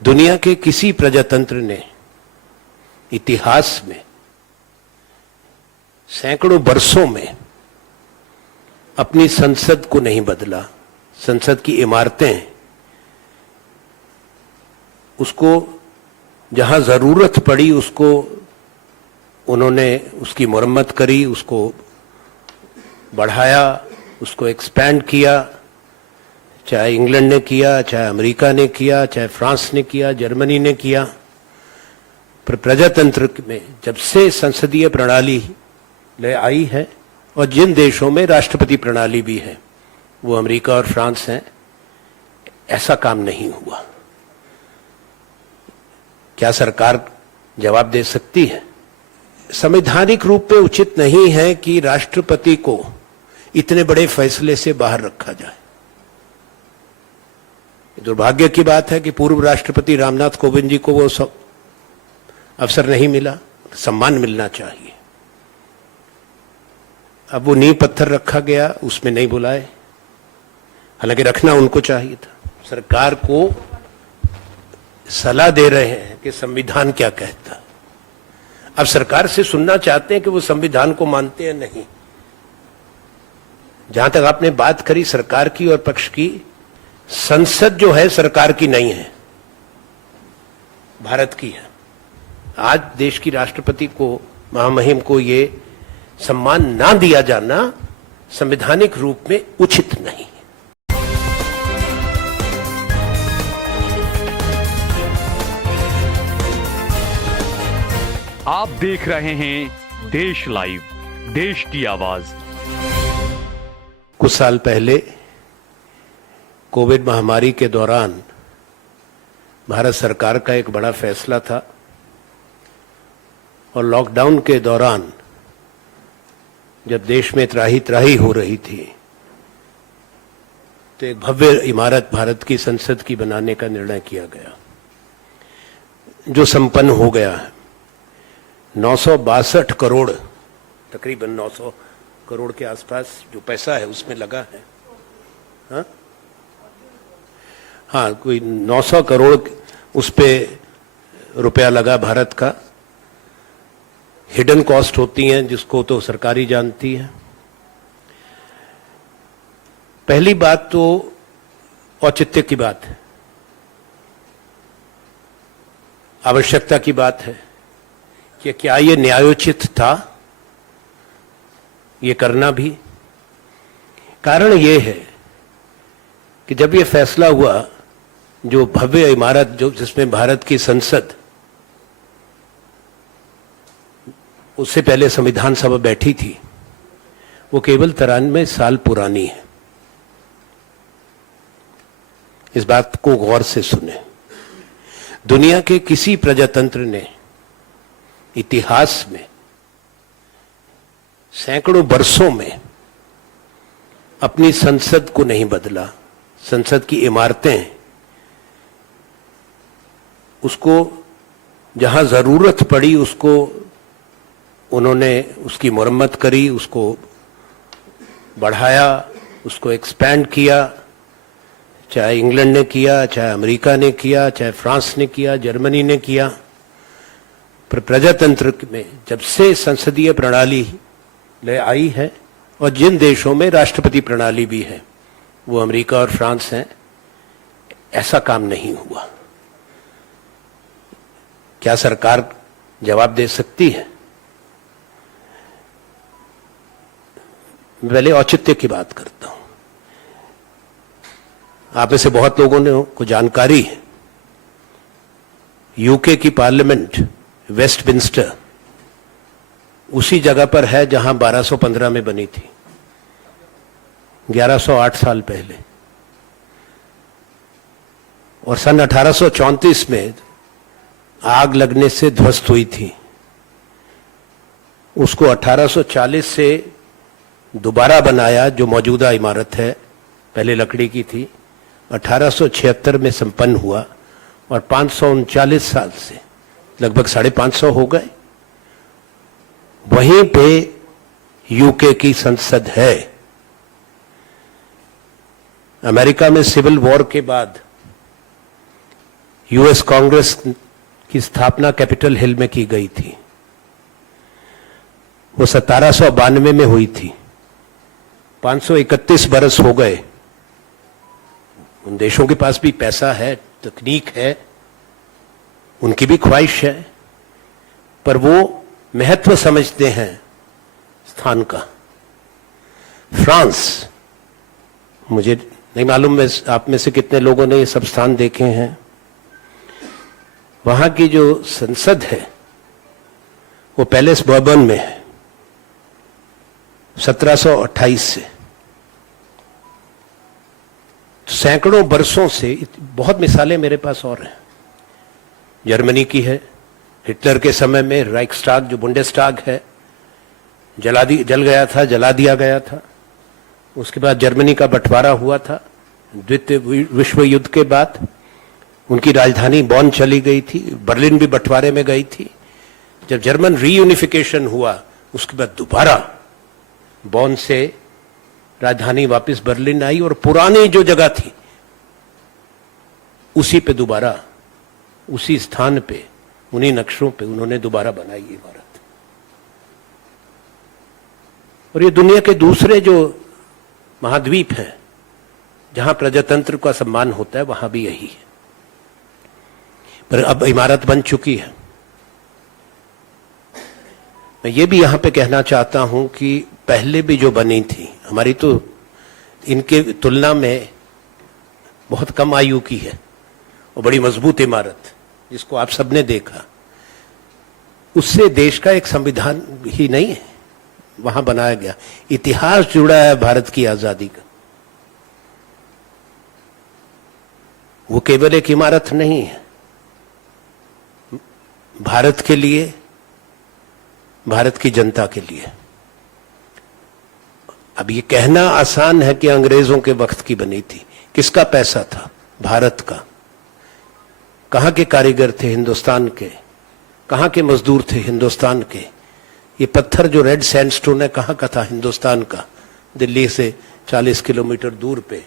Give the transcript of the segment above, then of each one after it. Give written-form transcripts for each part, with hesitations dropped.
दुनिया के किसी प्रजातंत्र ने इतिहास में सैकड़ों वर्षों में अपनी संसद को नहीं बदला। संसद की इमारतें उसको जहां जरूरत पड़ी उसको उन्होंने उसकी मरम्मत करी, उसको बढ़ाया, उसको एक्सपैंड किया। चाहे इंग्लैंड ने किया, चाहे अमेरिका ने किया, चाहे फ्रांस ने किया, जर्मनी ने किया। पर प्रजातंत्र में जब से संसदीय प्रणाली ले आई है और जिन देशों में राष्ट्रपति प्रणाली भी है, वो अमेरिका और फ्रांस हैं, ऐसा काम नहीं हुआ। क्या सरकार जवाब दे सकती है? संवैधानिक रूप में उचित नहीं है कि राष्ट्रपति को इतने बड़े फैसले से बाहर रखा जाए। दुर्भाग्य की बात है कि पूर्व राष्ट्रपति रामनाथ कोविंद जी को वो सब अवसर नहीं मिला, सम्मान मिलना चाहिए। अब वो नींव पत्थर रखा गया, उसमें नहीं बुलाए, हालांकि रखना उनको चाहिए था। सरकार को सलाह दे रहे हैं कि संविधान क्या कहता है। अब सरकार से सुनना चाहते हैं कि वो संविधान को मानते हैं नहीं। जहां तक आपने बात करी सरकार की और पक्ष की, संसद जो है सरकार की नहीं है, भारत की है। आज देश की राष्ट्रपति को, महामहिम को ये सम्मान ना दिया जाना संवैधानिक रूप में उचित नहीं है। आप देख रहे हैं देश लाइव, देश की आवाज। कुछ साल पहले कोविड महामारी के दौरान भारत सरकार का एक बड़ा फैसला था और लॉकडाउन के दौरान जब देश में त्राही त्राही हो रही थी तो एक भव्य इमारत भारत की संसद की बनाने का निर्णय किया गया, जो संपन्न हो गया है। 962 करोड़, तकरीबन 900 करोड़ के आसपास जो पैसा है उसमें लगा है। हाँ, कोई 900 करोड़ उस पे रुपया लगा भारत का। हिडन कॉस्ट होती हैं जिसको तो सरकार ही जानती है। पहली बात तो औचित्य की बात है, आवश्यकता की बात है कि क्या ये न्यायोचित था ये करना भी। कारण ये है कि जब ये फैसला हुआ, जो भव्य इमारत जो जिसमें भारत की संसद, उससे पहले संविधान सभा बैठी थी, वो केवल 93 साल पुरानी है। इस बात को गौर से सुने। दुनिया के किसी प्रजातंत्र ने इतिहास में सैकड़ों वर्षों में अपनी संसद को नहीं बदला। संसद की इमारतें उसको जहां जरूरत पड़ी उसको उन्होंने उसकी मरम्मत करी, उसको बढ़ाया, उसको एक्सपैंड किया। चाहे इंग्लैंड ने किया, चाहे अमेरिका ने किया, चाहे फ्रांस ने किया, जर्मनी ने किया। पर प्रजातंत्र में जब से संसदीय प्रणाली ले आई है और जिन देशों में राष्ट्रपति प्रणाली भी है, वो अमेरिका और फ्रांस हैं, ऐसा काम नहीं हुआ। क्या सरकार जवाब दे सकती है? मैं पहले औचित्य की बात करता हूं। आप में से बहुत लोगों ने को जानकारी है, यूके की पार्लियामेंट वेस्टमिंस्टर उसी जगह पर है जहां 1215 में बनी थी, 1108 साल पहले। और सन 1834 में आग लगने से ध्वस्त हुई थी। उसको 1840 से दोबारा बनाया, जो मौजूदा इमारत है, पहले लकड़ी की थी। 1876 में संपन्न हुआ और 539 साल से लगभग 550 हो गए। वहीं पे यूके की संसद है। अमेरिका में सिविल वॉर के बाद यूएस कांग्रेस की स्थापना कैपिटल हिल में की गई थी। वो 1792 में हुई थी। 531 बरस हो गए। उन देशों के पास भी पैसा है, तकनीक है, उनकी भी ख्वाहिश है, पर वो महत्व समझते हैं स्थान का। फ्रांस, मुझे नहीं मालूम आप में से कितने लोगों ने ये सब स्थान देखे हैं। वहां की जो संसद है वो पैलेस बर्बन में है, 1728 से। सैकड़ों बरसों से, बहुत मिसालें मेरे पास और हैं। जर्मनी की है, हिटलर के समय में राइक्सटाग, जो बुंडेस्टाग है, जल गया था, जला दिया गया था। उसके बाद जर्मनी का बंटवारा हुआ था। द्वितीय विश्व युद्ध के बाद उनकी राजधानी बॉन चली गई थी, बर्लिन भी बंटवारे में गई थी। जब जर्मन रीयूनिफिकेशन हुआ, उसके बाद दोबारा बॉन से राजधानी वापस बर्लिन आई और पुरानी जो जगह थी उसी पे दोबारा, उसी स्थान पे, उन्हीं नक्शों पे उन्होंने दोबारा बनाई इमारत। और ये दुनिया के दूसरे जो महाद्वीप हैं जहां प्रजातंत्र का सम्मान होता है, वहां भी यही है। पर अब इमारत बन चुकी है। मैं ये भी यहां पे कहना चाहता हूं कि पहले भी जो बनी थी, हमारी तो इनके तुलना में बहुत कम आयु की है और बड़ी मजबूत इमारत, जिसको आप सबने देखा। उससे देश का एक संविधान ही नहीं है वहां बनाया गया, इतिहास जुड़ा है भारत की आजादी का। वो केवल एक इमारत नहीं है, भारत के लिए, भारत की जनता के लिए। अब ये कहना आसान है कि अंग्रेजों के वक्त की बनी थी। किसका पैसा था? भारत का। कहां के कारीगर थे? हिंदुस्तान के। कहां के मजदूर थे? हिंदुस्तान के। ये पत्थर जो रेड सैंडस्टोन है, कहां का था? हिंदुस्तान का। दिल्ली से 40 किलोमीटर दूर पे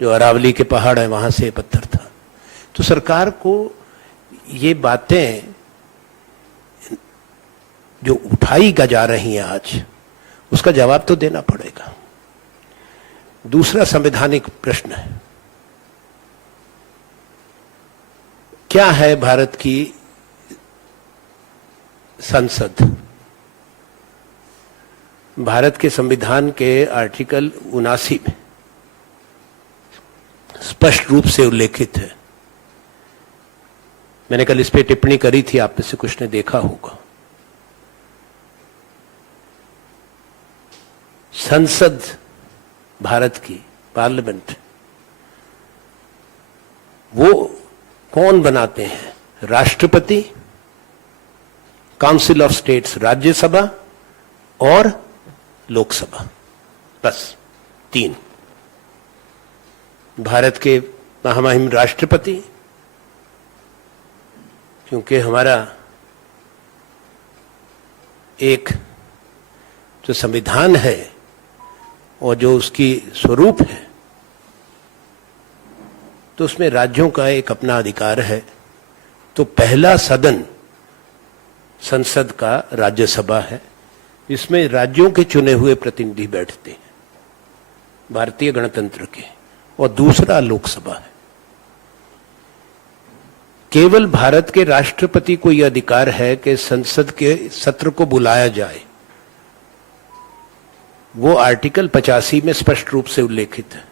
जो अरावली के पहाड़ है, वहां से पत्थर था। तो सरकार को ये बातें जो उठाई जा रही हैं आज, उसका जवाब तो देना पड़ेगा। दूसरा संवैधानिक प्रश्न है, क्या है भारत की संसद? भारत के संविधान के आर्टिकल 79 में स्पष्ट रूप से उल्लेखित है। मैंने कल इस पे टिप्पणी करी थी, आप में से कुछ ने देखा होगा। संसद भारत की, पार्लियामेंट, वो कौन बनाते हैं? राष्ट्रपति, काउंसिल ऑफ स्टेट्स राज्यसभा और लोकसभा, बस 3। भारत के महामहिम राष्ट्रपति, क्योंकि हमारा एक जो संविधान है और जो उसकी स्वरूप है, तो उसमें राज्यों का एक अपना अधिकार है। तो पहला सदन संसद का राज्यसभा है, इसमें राज्यों के चुने हुए प्रतिनिधि बैठते हैं, भारतीय गणतंत्र के। और दूसरा लोकसभा है। केवल भारत के राष्ट्रपति को यह अधिकार है कि संसद के सत्र को बुलाया जाए। वो आर्टिकल 85 में स्पष्ट रूप से उल्लेखित है।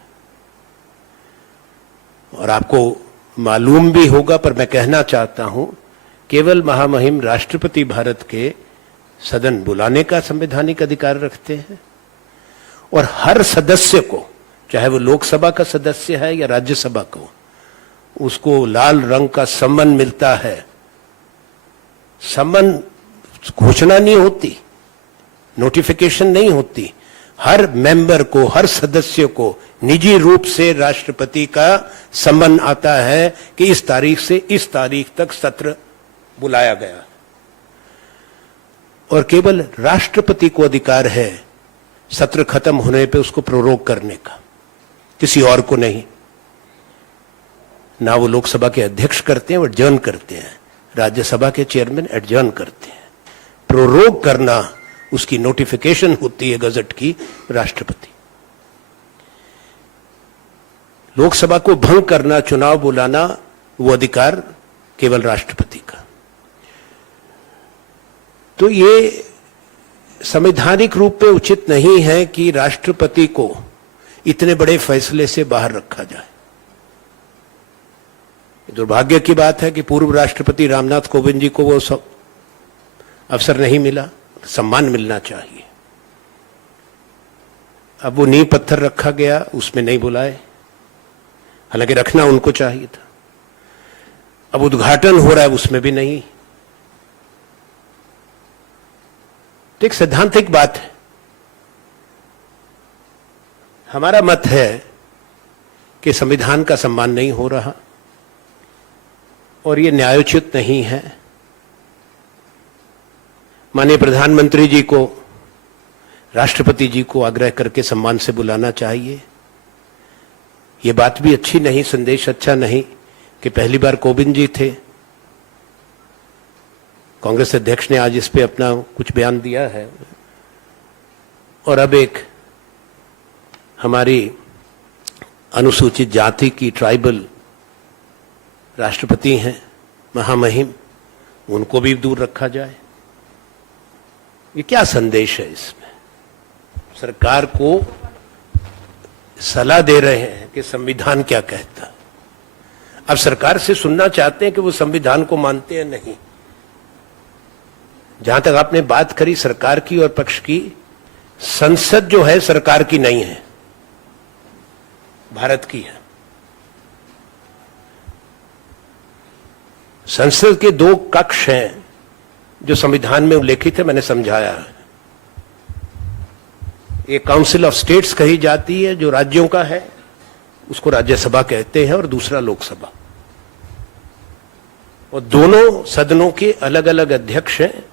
और आपको मालूम भी होगा, पर मैं कहना चाहता हूं, केवल महामहिम राष्ट्रपति भारत के सदन बुलाने का संवैधानिक अधिकार रखते हैं। और हर सदस्य को, चाहे वो लोकसभा का सदस्य है या राज्यसभा को, उसको लाल रंग का सम्मन मिलता है। सम्मन घोषणा नहीं होती, नोटिफिकेशन नहीं होती। हर मेंबर को, हर सदस्य को निजी रूप से राष्ट्रपति का सम्मन आता है कि इस तारीख से इस तारीख तक सत्र बुलाया गया। और केवल राष्ट्रपति को अधिकार है सत्र खत्म होने पे उसको प्रोरोग करने का, किसी और को नहीं। ना वो लोकसभा के अध्यक्ष करते हैं, वो एडजर्न करते हैं। राज्यसभा के चेयरमैन एडजर्न करते हैं। प्रोरोग करना, उसकी नोटिफिकेशन होती है गजट की, राष्ट्रपति। लोकसभा को भंग करना, चुनाव बुलाना, वो अधिकार केवल राष्ट्रपति का। तो ये संवैधानिक रूप में उचित नहीं है कि राष्ट्रपति को इतने बड़े फैसले से बाहर रखा जाए। दुर्भाग्य की बात है कि पूर्व राष्ट्रपति रामनाथ कोविंद जी को वो सब अवसर नहीं मिला, सम्मान मिलना चाहिए। अब वो नींव पत्थर रखा गया, उसमें नहीं बुलाए, हालांकि रखना उनको चाहिए था। अब उद्घाटन हो रहा है, उसमें भी नहीं। तो एक सैद्धांतिक बात है। हमारा मत है कि संविधान का सम्मान नहीं हो रहा और ये न्यायोचित नहीं है। माननीय प्रधानमंत्री जी को, राष्ट्रपति जी को आग्रह करके सम्मान से बुलाना चाहिए। ये बात भी अच्छी नहीं, संदेश अच्छा नहीं कि पहली बार कोविंद जी थे। कांग्रेस अध्यक्ष ने आज इस पे अपना कुछ बयान दिया है और अब एक हमारी अनुसूचित जाति की ट्राइबल राष्ट्रपति हैं, महामहिम, उनको भी दूर रखा जाए। ये क्या संदेश है इसमें? सरकार को सलाह दे रहे हैं कि संविधान क्या कहता है। अब सरकार से सुनना चाहते हैं कि वो संविधान को मानते हैं नहीं। जहां तक आपने बात करी सरकार की और पक्ष की, संसद जो है सरकार की नहीं है, भारत की है। संसद के दो कक्ष हैं जो संविधान में उल्लेखित है, मैंने समझाया है। एक काउंसिल ऑफ स्टेट्स कही जाती है जो राज्यों का है, उसको राज्यसभा कहते हैं, और दूसरा लोकसभा। और दोनों सदनों के अलग अलग अध्यक्ष हैं।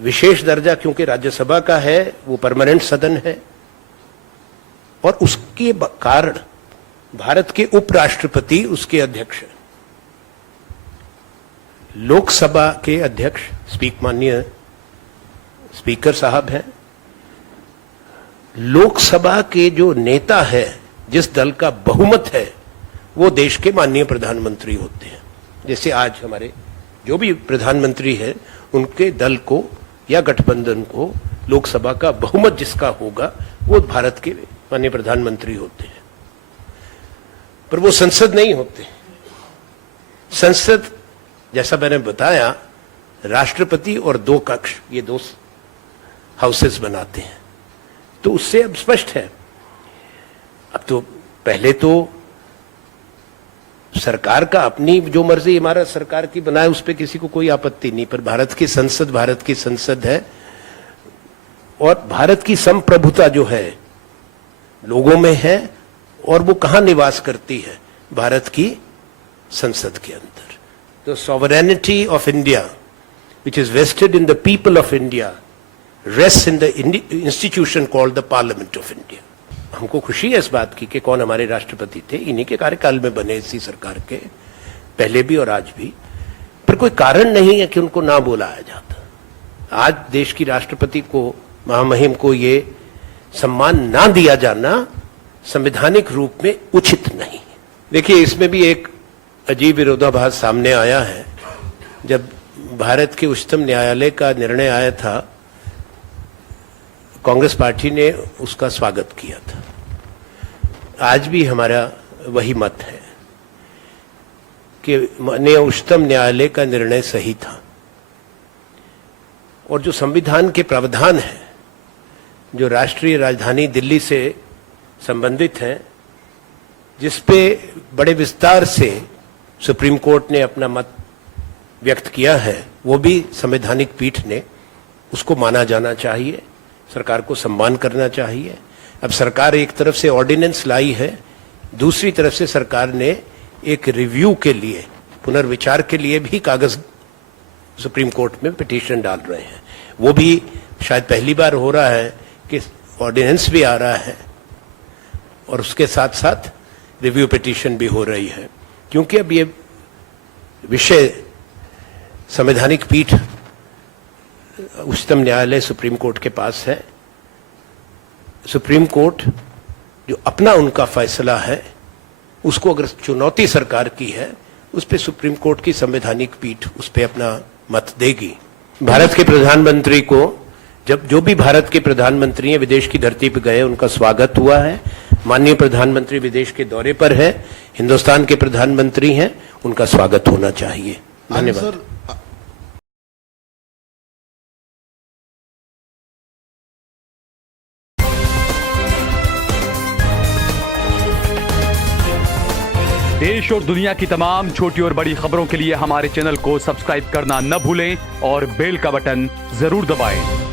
विशेष दर्जा क्योंकि राज्यसभा का है, वो परमानेंट सदन है, और उसके कारण भारत के उपराष्ट्रपति उसके अध्यक्ष हैं। लोकसभा के अध्यक्ष माननीय स्पीकर साहब हैं। लोकसभा के जो नेता है, जिस दल का बहुमत है, वो देश के माननीय प्रधानमंत्री होते हैं। जैसे आज हमारे जो भी प्रधानमंत्री है, उनके दल को या गठबंधन को लोकसभा का बहुमत जिसका होगा, वो भारत के माननीय प्रधानमंत्री होते हैं। पर वो संसद नहीं होते। संसद, जैसा मैंने बताया, राष्ट्रपति और दो कक्ष, ये दो हाउसेस बनाते हैं। तो उससे अब स्पष्ट है। अब तो पहले तो सरकार का अपनी जो मर्जी इमारत सरकार की बनाए, उस पर किसी को कोई आपत्ति नहीं, पर भारत की संसद है, और भारत की संप्रभुता जो है लोगों में है, और वो कहां निवास करती है? भारत की संसद के अंदर। तो sovereignty of India which is vested in the people of India rests in the institution called the Parliament of India. हमको खुशी है इस बात की कि कौन हमारे राष्ट्रपति थे, इन्हीं के कार्यकाल में बने इसी सरकार के, पहले भी और आज भी। पर कोई कारण नहीं है कि उनको ना बुलाया जाता। आज देश की राष्ट्रपति को, महामहिम को, ये सम्मान ना दिया जाना संवैधानिक रूप में उचित नहीं। देखिए, इसमें भी एक अजीब विरोधाभास सामने आया है। जब भारत के उच्चतम न्यायालय का निर्णय आया था, कांग्रेस पार्टी ने उसका स्वागत किया था। आज भी हमारा वही मत है कि माननीय उच्चतम न्यायालय का निर्णय सही था, और जो संविधान के प्रावधान हैं, जो राष्ट्रीय राजधानी दिल्ली से संबंधित हैं, जिस पे बड़े विस्तार से सुप्रीम कोर्ट ने अपना मत व्यक्त किया है, वो भी संवैधानिक पीठ ने, उसको माना जाना चाहिए। सरकार को सम्मान करना चाहिए। अब सरकार एक तरफ से ऑर्डिनेंस लाई है, दूसरी तरफ से सरकार ने एक रिव्यू के लिए, पुनर्विचार के लिए भी कागज सुप्रीम कोर्ट में पिटीशन डाल रहे हैं। वो भी शायद पहली बार हो रहा है कि ऑर्डिनेंस भी आ रहा है और उसके साथ साथ रिव्यू पिटीशन भी हो रही है, क्योंकि अब ये विषय संवैधानिक पीठ उच्चतम न्यायालय सुप्रीम कोर्ट के पास है। सुप्रीम कोर्ट जो अपना उनका फैसला है उसको अगर चुनौती सरकार की है, उस पे सुप्रीम कोर्ट की संवैधानिक पीठ उस पे अपना मत देगी। भारत के प्रधानमंत्री को, जब जो भी भारत के प्रधानमंत्री हैं विदेश की धरती पर गए, उनका स्वागत हुआ है। माननीय प्रधानमंत्री विदेश के दौरे पर है, हिंदुस्तान के प्रधानमंत्री हैं, उनका स्वागत होना चाहिए। धन्यवाद। देश और दुनिया की तमाम छोटी और बड़ी खबरों के लिए हमारे चैनल को सब्सक्राइब करना न भूलें और बेल का बटन जरूर दबाएं।